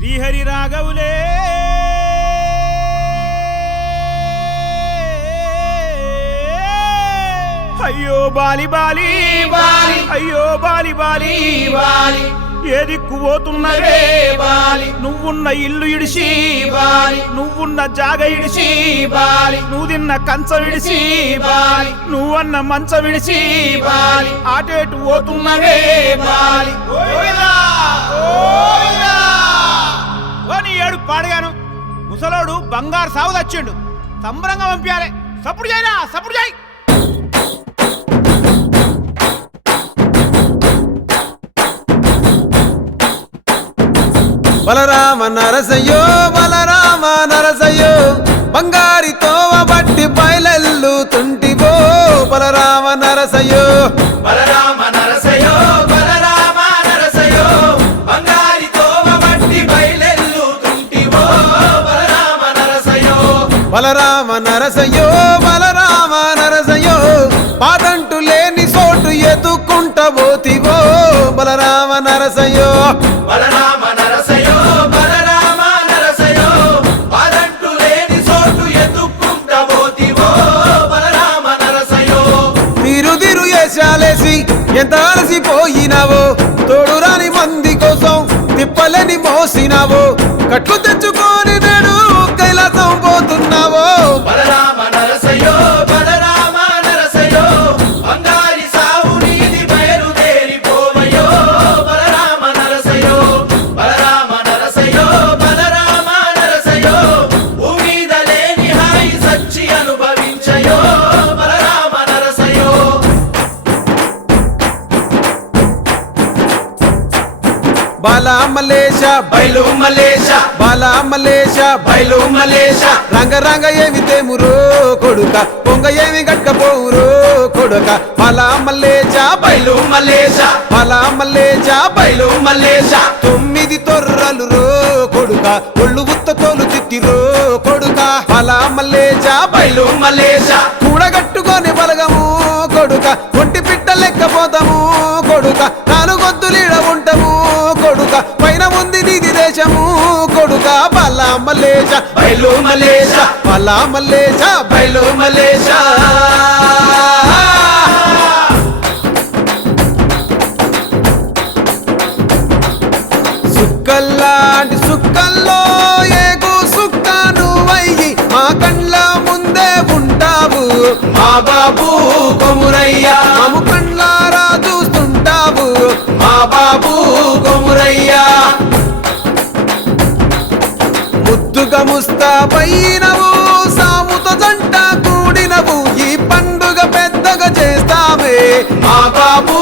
శ్రీహరి రాఘవులే అయ్యో Bali Bali Bali అయ్యో Bali Bali Bali ఏ దిక్కు పోతున్నవే బాలి నువ్వున్న ఇల్లు ఇడిసి బాలి నువ్వున్న జాగ ఇడిసి బాలి నువ్వు తిన్న కంచం ఇడిసి బాలి నువ్వన్న మంచం ఇడిసి బాలి ఆటేటు పోతున్నవే బాలి ఏడు పాడగాను ముసలోడు బంగారు సాగు తెచ్చిండు సంబరంగా పంపించాలి సప్పుడు చేయరా సప్పుడు చేయి బలరామ నరసయ్యో బలరామ నరసయ్యో బంగారితో బట్టి బయలెల్లుతుంటివో బలరామ నరసయ్యో బలరామ నరసయ్యో బలరామ నరసయ్యో బంగారితో బట్టి బయలెల్లుతుంటివో బలరామ నరసయ్యో బలరామ నరసయ్యో బలరామ నరసయ్యో పాదంటు లేని చోటు ఎదుకుంట పోతివో బలరామ నరసయ్యో బలరామ నరసయ్యో బలరామ నరసయ్యో పాదంటు లేని చోటు ఎదుకుంట పోతివో బలరామ నరసయ్యో తిరు ఏసాలేసి ఎంత అలసిపోయినావో తోడురాని మంది కోసం తిప్పలని మోసినావో కట్లు తెచ్చుకొని నేడు కైలాసం పోతున్నావో బలరామ నరసయ్యో బలరామ నరసయ్యో బంగారి సావు నీది బయలుదేరిపోవయ్యో బలరామ నరసయ్యో బలరామ నరసయ్యో బలరామ నరసయ్యో భూమిద లేని హాయి సచ్చి అనుభవించయో బలరామ నరసయ్యో బాలా మలేష బయలు మలేష బాలా మలేష బయలు మలేష రంగ రంగ ఏమి తేమురో కొడుక పొంగ ఏమి గట్టపోవురో కొడుక బాలా మలేష బయలు మలేష బాలా మలేష బయలు మలేష 9 తొర్రలు రో కొడుక ఒళ్ళు ఉత్త తోలు తిట్టిరో కొడుక బాలా మలేష బయలు మలేష కూడగట్టుకొని బలగము కొడుక ఒంటి పిట్ట లెక్కపోతాము కొడుక నాలుగొద్దులీడ ఉంటాము కొడుక పైన ఉంది నీది దేశము కొడుక బాలా మలేష బయలు మలేష బాలా మలేష బయలు మలేష సుక్కల్లాంటి సుక్కల్లో ఏగు సుక్క నువ్వయ్యి మా కండ్ల ముందే ఉంటావు మా బాబు కొమురయ్య మాము కండ్లారా చూస్తుంటావు మా బాబు కొమురయ్య ముద్దుగా ముస్తాబైనవు సాముతో జంట కూడినవు ఈ పండుగ పెద్దగా చేస్తామే మా బాబు